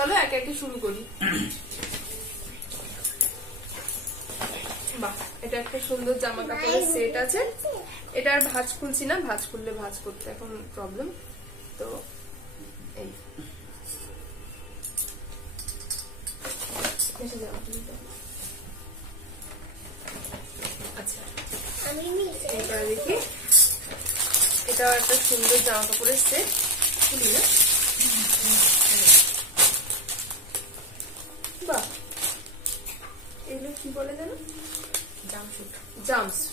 চলো একে একে শুরু করি। বাহ, এটা একটা সুন্দর জামা কাপড়ের সেট আছে। এটা আর ভাঁজ খুলছি না, ভাঁজ খুললে ভাঁজ করতে এখন প্রবলেম। তো এই আচ্ছা, এটা দেখি, এটাও একটা সুন্দর জামা কাপড়ের সেট। খুলি না, বাহ, এগুলো কি বলে জানো? জাম্পস্যুট। জাম্পস্যুট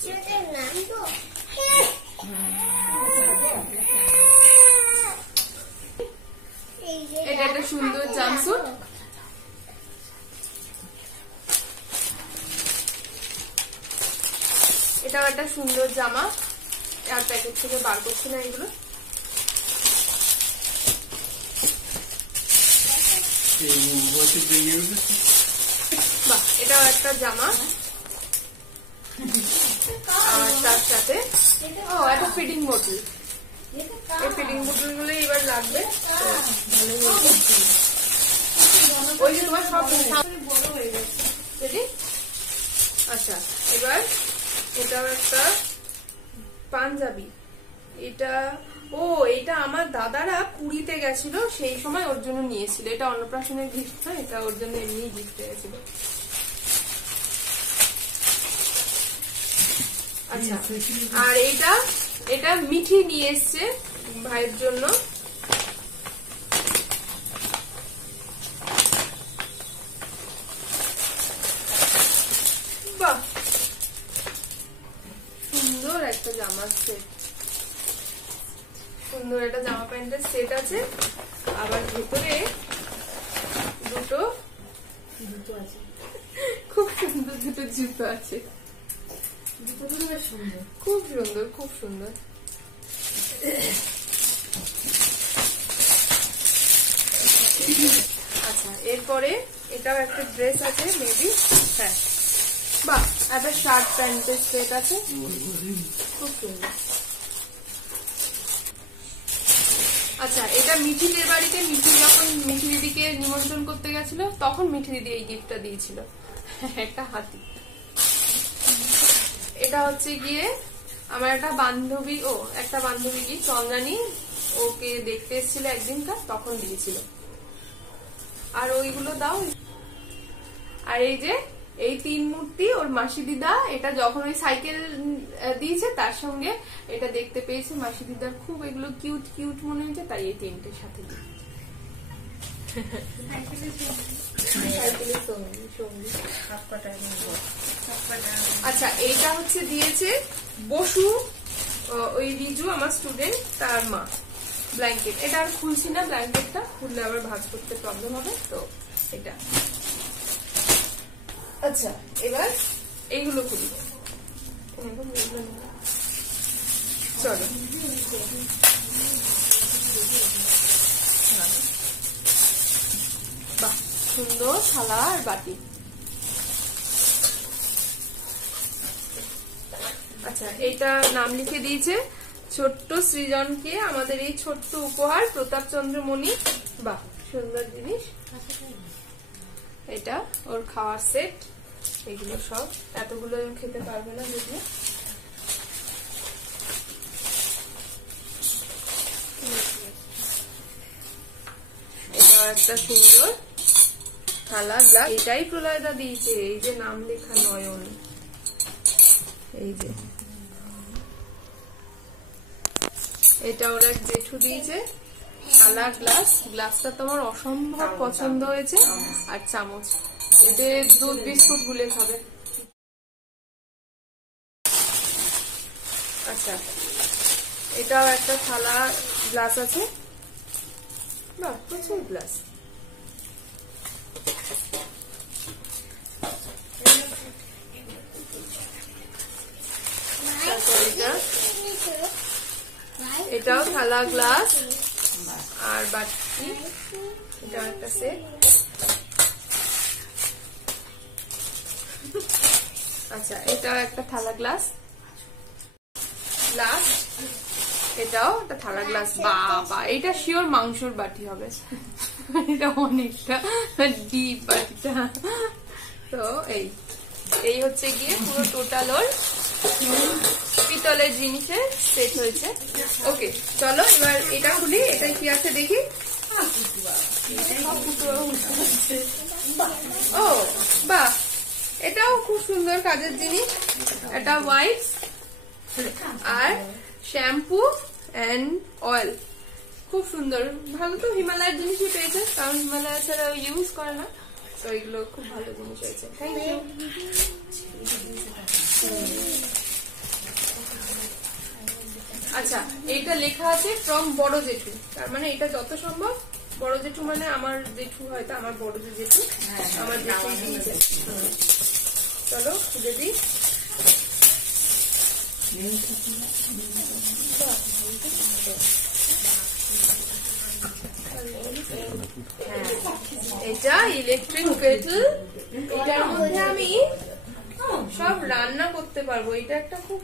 এটা একটা সুন্দর জাম্পস্যুট। এটাও একটা সুন্দর জামা। আর প্যাকেট থেকে বার করছি না এগুলো। বাহ, এটাও একটা জামা। আর তার সাথে একটা ফিডিং বোতল। এই ফিডিং বোতল গুলো এবার লাগবে। ওই যে তোমার সব বড় হয়ে গেছে। আচ্ছা, এবার এটাও একটা পাঞ্জাবি। এটা এটা আমার দাদারা পুরীতে গেছিল, সেই সময় ওর জন্য নিয়েছিল। এটা অন্নপ্রাশনের গিফট না, এটা ওর জন্য এমনি গিফট গেছিল। আচ্ছা, আর এটা মিঠি নিয়ে এসছে ভাইয়ের জন্য। বাহ, সুন্দর একটা জামার সেট, সুন্দর একটা জামা প্যান্টের সেট আছে। আবার ভেতরে দুটো আছে, খুব সুন্দর দুটো জুতো আছে। খুব সুন্দর, খুব সুন্দর। আচ্ছা, এরপরে এটাও একটা ড্রেস আছে মেবি। হ্যাঁ, বাহ, একটা শার্ট প্যান্টের সেট আছে, খুব সুন্দর। আচ্ছা, এটা মিঠিদের বাড়িতে মিঠি যখন মিঠি দিদিকে নিমন্ত্রণ করতে গেছিল তখন মিঠি দিদি এই গিফটটা দিয়েছিল, একটা হাতি। এটা হচ্ছে গিয়ে আমার একটা বান্ধবী কি চন্দ্রানী, ওকে দেখতে এসেছিল একদিনকার, তখন দিয়েছিল। আর ওইগুলো দাও। আর এই যে এই 3 মূর্তি ওর মাসি দিদা, এটা যখন ওই সাইকেল দিয়েছে তার সঙ্গে এটা দেখতে পেয়েছে মাসি দিদার, খুব এগুলো কিউট কিউট মনে হয়েছে, তাই এই 3টের সাথে দিয়েছে। আচ্ছা, এইটা হচ্ছে দিয়েছে বসু, ওই রিজু আমার স্টুডেন্ট, তার মা। ব্ল্যাঙ্কেট, এটা আর খুলছি না, ব্ল্যাঙ্কেটটা খুললে আবার ভাঁজ করতে প্রবলেম হবে, তো এটা। আচ্ছা, এবার এইগুলো খুলি। চলো, বাহ, সুন্দর থালা আর বাটি। আচ্ছা, এটা নাম লিখে দিয়েছে ছোট্ট সৃজনকে আমাদের এই ছোট্ট উপহার, প্রতাপ চন্দ্র মণি। বাহ, সুন্দর জিনিস। এটা ওর খাওয়ার সেট। এগুলো সব, এতগুলো খেতে পারবে না বুঝলে। এটা একটা সুন্দর থালা গ্লাস। এটাই প্রলয়দা দিয়েছে, এই যে নাম লেখা নয়ন, এই যে এটা ওর এক জেঠু দিয়েছে। থালা গ্লাস, গ্লাসটা তোমার অসম্ভব পছন্দ হয়েছে। আর চামচ, এতে দুধ বিস্কুট গুলে খাবে। আচ্ছা, এটাও একটা থালা গ্লাস আছে। বাহ, প্রচুর গ্লাস। এটাও থালা গ্লাস আর বাটি, এটা একটা সেট। আচ্ছা, এটাও একটা থালা গ্লাস। এটাও একটা থালা গ্লাস। বাবা, এটা শিওর মাংসর বাটি হবে। এটা অনেকটা ডিপ একটা। তো এই হচ্ছে গিয়ে পুরো টোটাল ওর পিতলের জিনিসের সেট হয়েছে। ওকে চলো এবার এটা খুলি, এটা কি আছে দেখি। ও বাহ, এটাও খুব সুন্দর কাজের জিনিস। এটা ওয়াইপস আর শ্যাম্পু এন্ড অয়েল, খুব সুন্দর। ভালো তো হিমালয়ের জিনিসই পেয়েছে, কারণ হিমালয় ছাড়া ইউজ করে না, তো এগুলো খুব ভালো জিনিস হয়েছে। Thank you. আচ্ছা, এইটা লেখা আছে ফ্রম বড় জেঠু, তার মানে এটা যত সম্ভব বড় জেঠু মানে আমার জেঠু, হয়তো আমার বড় যে জেঠু, আমার জেঠু দিয়েছে। চলো খুঁজে দিই। এটা ইলেকট্রিক কেটল, এটার মধ্যে আমি সব রান্না করতে পারবো। এটা একটা খুব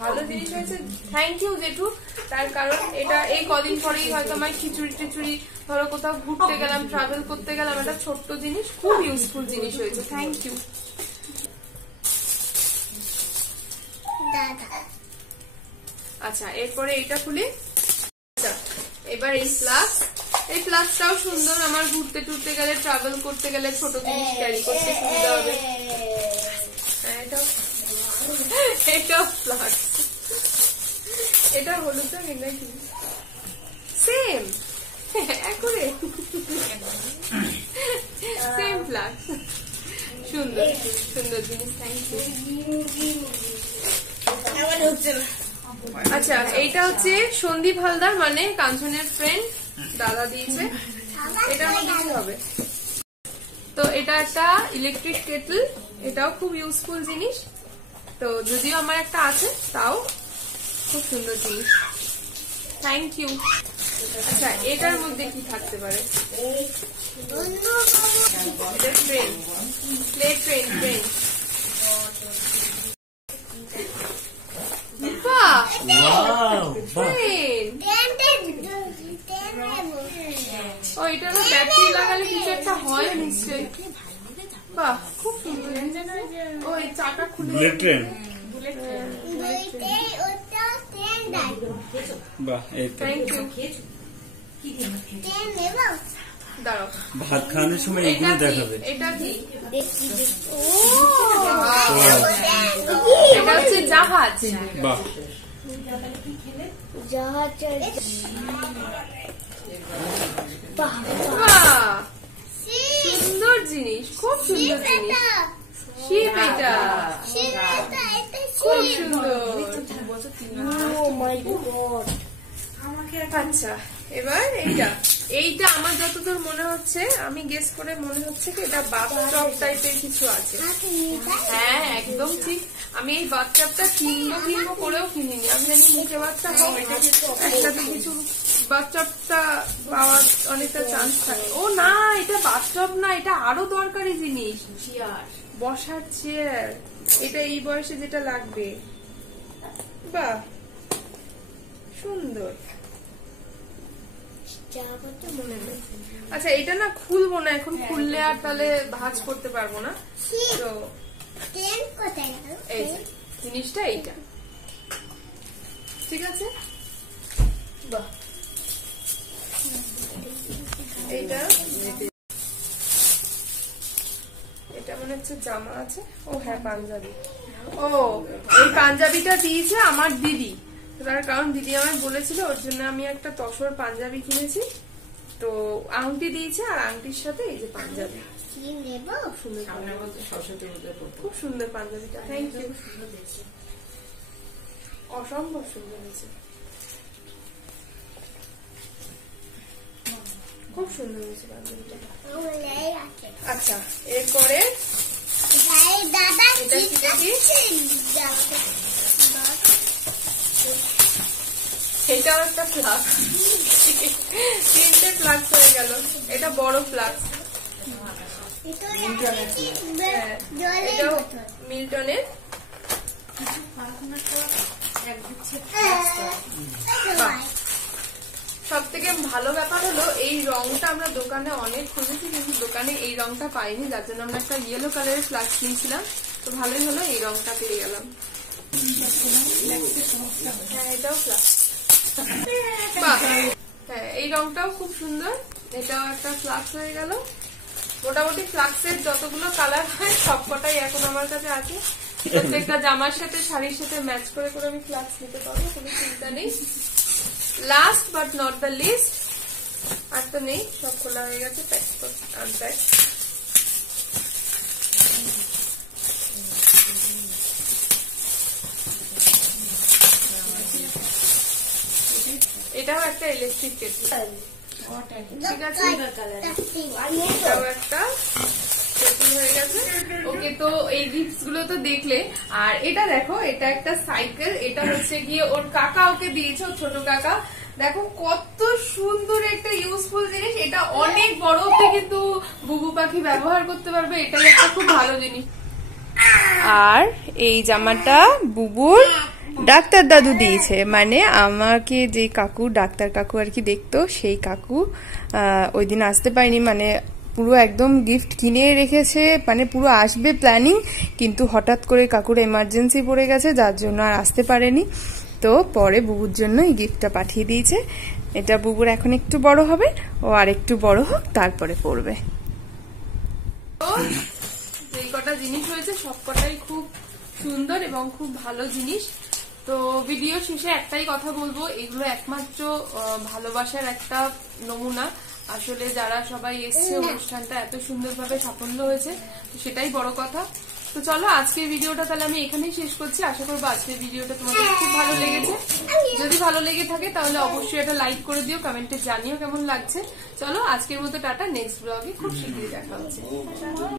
ভালো জিনিস হয়েছে, থ্যাংক ইউ জেঠু। তার কারণ এটা এই কদিন পরেই হয়তো আমার খিচুড়ি টিচুড়ি, ধরো কোথাও ঘুরতে গেলাম, ট্রাভেল করতে গেলাম, একটা ছোট্ট জিনিস, খুব ইউজফুল জিনিস হয়েছে, থ্যাংক ইউ। আচ্ছা এরপরে এইটা খুলি। আচ্ছা এবার এই ফ্লাস্কটাও সুন্দর, আমার ঘুরতে টুরতে গেলে, ট্রাভেল করতে গেলে ছোট জিনিস ক্যারি করতে সুবিধা হবে। এটা ফ্লাস্ক, এটা হলুদ রঙের নাকি? সেম সেম ফ্লাস্ক, সুন্দর সুন্দর জিনিস, থ্যাংক ইউ। আচ্ছা এইটা হচ্ছে সন্দীপ হালদার, মানে কাঞ্চনের ফ্রেন্ড, দাদা দিয়েছে। এটা আমাদের কি হবে? তো এটা একটা ইলেকট্রিক কেটল, এটাও খুব ইউজফুল জিনিস। তো যদিও আমার একটা আছে, তাও খুব সুন্দর জিনিস, থ্যাংক ইউ। আচ্ছা এটার মধ্যে কি থাকতে পারে? এটা ট্রেন, প্লে ট্রেন, ট্রেন। ও এটা ব্যাটারি লাগালে কিছু একটা হয় নিশ্চয়ই। বাহ খুব সুন্দর। ও এই চাকা খুলে, বুলেট ট্রেন, বাহ থ্যাংক ইউ। দাঁড়াও, ভাত খাওয়ানোর সময় এগুলো দেখাবে। এটা কি? এটা হচ্ছে জাহাজ। বাহ জাহাজ, সুন্দর জিনিস, খুব সুন্দর জিনিস। শিপ, এটা খুব সুন্দর। আচ্ছা এবার এইটা আমার যতদূর মনে হচ্ছে, আমি গেস করে মনে হচ্ছে কি এটা বাথটব টাইপের কিছু আছে। হ্যাঁ একদম ঠিক। আমি এই বাথটবটা কিনবো করেও কিনিনি, আমি জানি মুখে বাচ্চা হোক, একসাথে কিছু বাথটবটা পাওয়ার অনেকটা চান্স থাকে। ও না, এটা বাথটব না, এটা আরো দরকারি জিনিস, বসার চেয়ার। এটা এই বয়সে যেটা লাগবে। বাহ সুন্দর। আচ্ছা এটা না খুলবো না এখন, খুললে আর তাহলে ভাঁজ করতে পারবো না। তো এই জিনিসটা এইটা ঠিক আছে। বাহ এইটা, এটা মনে হচ্ছে জামা আছে। ও হ্যাঁ পাঞ্জাবি। ও এই পাঞ্জাবিটা দিয়েছে আমার দিদি, তার কারণ দিদি আমায় বলেছিল, ওর জন্য আমি একটা তসর পাঞ্জাবি কিনেছি। তো আংটি দিয়েছে, আর আংটির সাথে এই যে পাঞ্জাবি, খুব সুন্দর পাঞ্জাবিটা, থ্যাংক ইউ। অসম্ভব সুন্দর হয়েছে, খুব সুন্দর হয়েছে পাঞ্জাবিটা। আচ্ছা এরপরে এটাও একটা ফ্লাক্স, তিনটে ফ্লাক্স হয়ে গেল। এটা বড় ফ্লাক্স, এটাও মিল্টনের। সব থেকে ভালো ব্যাপার হলো এই রংটা আমরা দোকানে অনেক খুঁজেছি, কিন্তু দোকানে এই রংটা পাইনি, যার জন্য আমরা একটা ইয়েলো কালারের ফ্লাক্স নিয়েছিলাম। তো ভালোই হলো এই রংটা পেয়ে গেলাম। হ্যাঁ, এটাও ফ্লাক্স। হ্যাঁ, এই রংটাও খুব সুন্দর, এটাও একটা ফ্লাক্স হয়ে গেল। মোটামুটি ফ্লাক্সের যতগুলো কালার হয় সবকটাই এখন আমার কাছে আছে। প্রত্যেকটা জামার সাথে শাড়ির সাথে ম্যাচ করে করে আমি ফ্লাক্স নিতে পারবো, কোনো চিন্তা নেই। Last but not the least, আর তো নেই, সব খোলা হয়ে গেছে, আনপ্যাক। এটাও একটা ইলেকট্রিক কেটলি, ঠিক আছে, এটাও একটা কেটলি হয়ে গেছে। ওকে, তো এই গিফটস গুলো তো দেখলে। আর এটা দেখো, এটা একটা সাইকেল, এটা হচ্ছে গিয়ে ওর কাকা ওকে দিয়েছে, ওর ছোট কাকা। দেখো কত সুন্দর একটা ইউজফুল জিনিস, এটা অনেক বড় অবধি কিন্তু বুবু পাখি ব্যবহার করতে পারবে, এটাই একটা খুব ভালো জিনিস। আর এই জামাটা বুবুর ডাক্তার দাদু দিয়েছে, মানে আমাকে যে কাকু, ডাক্তার কাকু আর কি দেখতো, সেই কাকু ওই দিন আসতে পারেনি, মানে পুরো একদম গিফট কিনে রেখেছে, মানে পুরো আসবে প্ল্যানিং, কিন্তু হঠাৎ করে কাকুর এমার্জেন্সি পড়ে গেছে, যার জন্য আর আসতে পারেনি। তো পরে বুবুর জন্য এই গিফটটা পাঠিয়ে দিয়েছে। এটা বুবুর এখন একটু বড় হবে, ও আর একটু বড় হোক তারপরে পড়বে। তো যে কটা জিনিস হয়েছে সবকটাই খুব সুন্দর এবং খুব ভালো জিনিস। তো ভিডিও শেষে একটাই কথা বলবো, এগুলো একমাত্র ভালোবাসার একটা নমুনা। আসলে যারা সবাই এসছে, অনুষ্ঠানটা এত সুন্দরভাবে সাফল্য হয়েছে, তো সেটাই বড় কথা। তো চলো আজকের ভিডিওটা তাহলে আমি এখানেই শেষ করছি। আশা করবো আজকের ভিডিওটা তোমাদের খুব ভালো লেগেছে। যদি ভালো লেগে থাকে তাহলে অবশ্যই এটা লাইক করে দিও, কমেন্টে জানিও কেমন লাগছে। চলো আজকের মতো টাটা, নেক্সট ব্লগে খুব শীঘ্রই দেখা হচ্ছে।